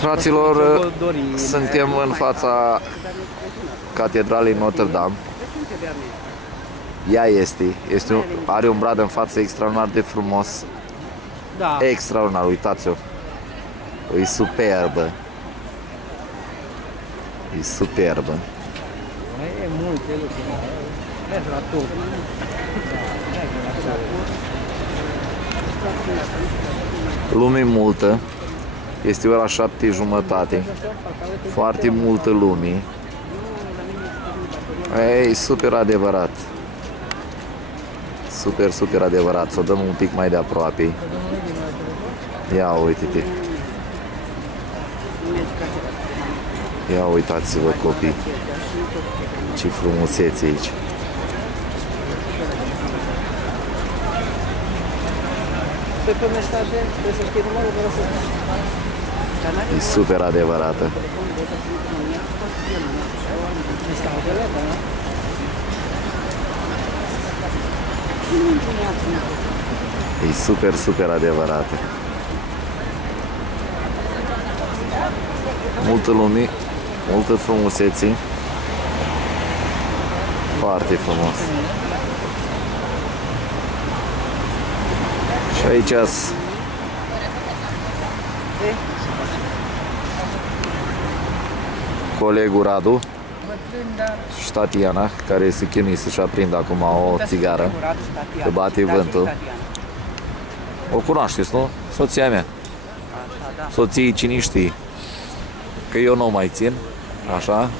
Fraților, suntem în fața Catedralei Notre-Dame. Ea are un brad în față extraordinar de frumos. Da. Extraordinar, uitați-o. E superbă. E superbă. E multe lucruri. Mergi la tot. Lume multă. Este ora 7:30. Foarte multă lume. E super adevărat. Super adevărat. Să o dăm un pic mai de aproape. Ia uite-te. Ia uitați-vă, copii. Ce frumusețe aici. Pe mesaje, trebuie să știi numărul, vreau să... E super adevărată. E super adevărată. Multă lume, multă frumusețe. Foarte frumos. Și aici colegul Radu și Tatiana, care se chinuie să-și aprindă acum o țigară, că bate vântul. O cunoașteți, nu? Soția mea. Soției cine știe. Că eu nu mai țin, așa.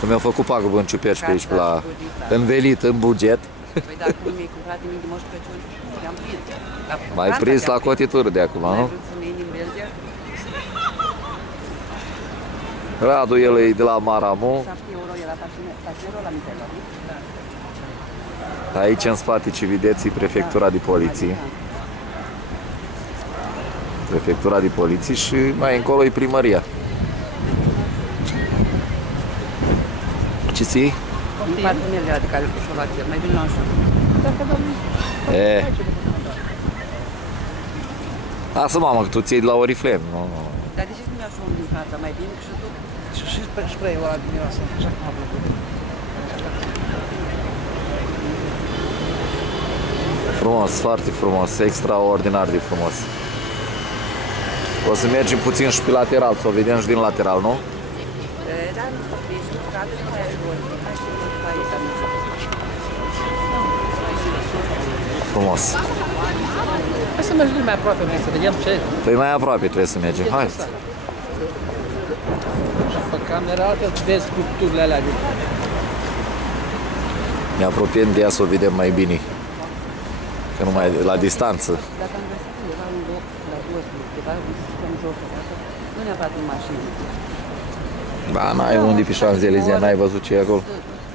Că mi-au făcut pagubă în ciuperci pe aici, la învelit în buget. Păi dacă nu mi-ai cumpărat nimic de Moș Crăciun, te-am prins. Mai prins la cotitură de acum, nu? Ai vrut să ne iei din Belgia? Radu, el e de la Maramu. 7 euro era taxierul la Mitel. Aici în spate, ce vedeți, e prefectura de poliție. Prefectura de poliție și mai încolo e primăria. Ce ții? Din partenerii de care și-o luat el, mai bine la așa. Lasă, mamă, că tu ții de la Oriflame. Dar de ce să nu mi-au și unul din fața mai bine și tu? Și spray-ul ăla din miroasă, așa cum a plăcut. Frumos, foarte frumos, extraordinar de frumos. O să mergem puțin și pe lateral, să o vedem și din lateral, nu? Da, nu știu, ești în stradă și mai ai voi. Hai să nu faci aici, nu Frumos. Hai să mergem mai aproape, mai să vedem ce. Păi mai aproape trebuie să mergem, hai. Și pe camera altfel vezi sculpturile alea. Ne apropiem de ea să o vedem mai bine. Că numai la distanță. Dacă am găsit undeva un loc la 12, ceva, stăm jos acasă, nu neapărat în mașină. Da, n-ai unde pe Șanzelizia, n-ai văzut ce e acolo?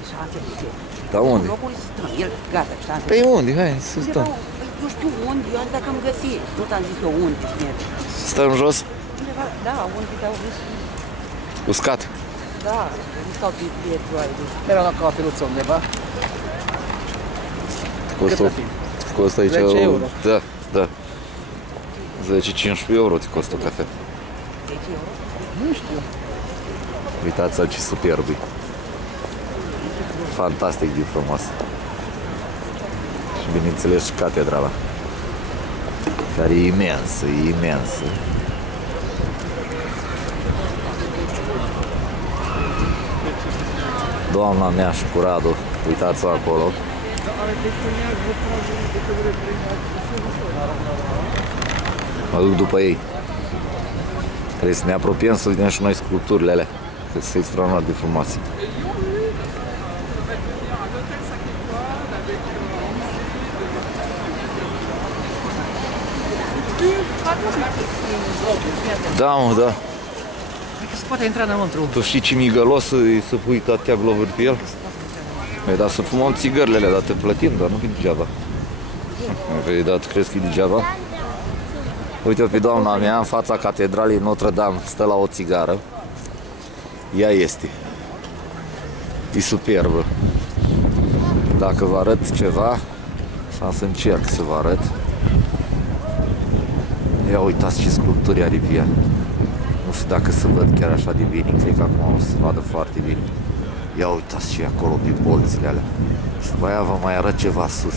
Șanse de ce? Da, unde? Locul stăm, el, gata, șanse. Păi unde? Hai să stăm. Nu știu unde, eu dacă am găsit. Nu ți-am zis eu unde să merg. Stăm jos? Undeva, da, unde te-au zis. Uscat. Da, nu stau pe pietul ai zis. Era la cafeluță undeva. Costă aici 10 euro. Da. 10-15 euro te costă cafea. 10 euro? Nu știu. Uitați-l ce superb e. Fantastic de frumos. Și bineînțeles și catedrala, care e imensă, Doamna mea și cu Radu, uitați-o acolo. Mă duc după ei. Trebuie să ne apropiem să vedem și noi sculpturile alea, că sunt extraordinar de frumoase. Da, mă, da. Cred că se poate intra înăuntru. Tu știi ce migălos să pui tatea glovuri pe el? Păi, dar să fumăm țigările alea, dar te plătim, dar nu e degeaba. Păi, dar tu crezi că e degeaba? Uite-o pe doamna mea în fața catedralei Notre-Dame, stă la o țigară. Ea este. E superbă. Dacă vă arăt ceva, să încerc să vă arăt. Ia uitați ce sculpturi are pe ea. Nu știu dacă se văd chiar așa de bine, cred că acum o să se vadă foarte bine. Ia uitați ce e acolo pe bolțile alea. Și după aia vă mai arăt ceva sus.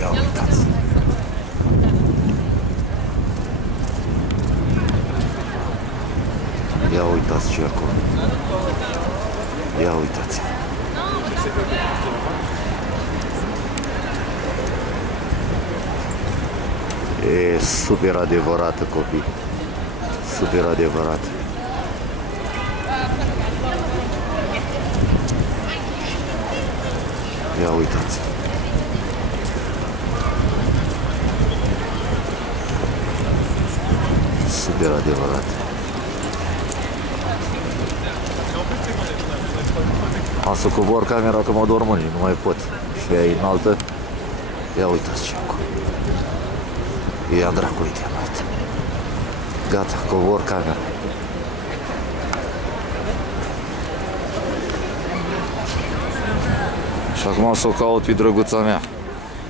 Ia uitați. Ia uitați ce e acolo. Ia uitați. E super adevărată, copii. Super adevărat. Ia uitați. Super adevărat. Am să cobor camera că mă dorm mâini, nu mai pot. Și ea e înaltă. Ia uitați ce acolo. Ia dracului de înaltă. Gata, cobor camera. Și acum o să o caut pe drăguța mea.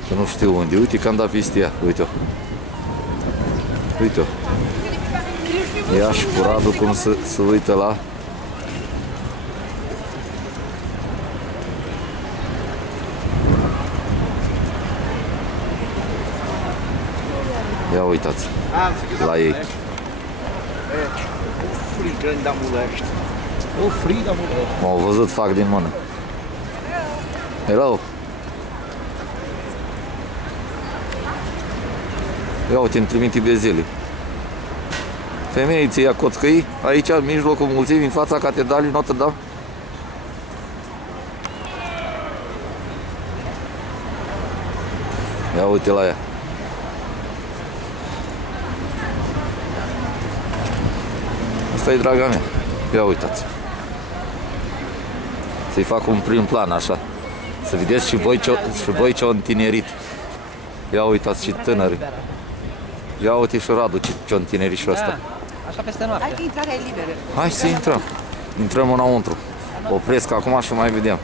Că nu știu unde. Uite că am dat peste ea. Uite-o. Uite-o. Ea și cu Radu cum se uită la... Ia uitați la ei. O frică mulă. M-au văzut, fac din mână. Hello. Ia uite, îmi trimite bezele. Femeii ți ia coțcăi aici, în mijlocul mulțimii, în fața catedralei Notre Dame. Ia uite la ea. Asta e draga mea. Ia uitați. Să-i fac un prim plan așa. Să vedeți și voi ce-o întinerit. Ia uitați și tânări. Ia uite și Radu ce-o întinerit și ăsta. Așa peste noapte. Hai că intrarea e liberă. Hai să intrăm. Intrăm înăuntru. Opresc acum și mai vedem.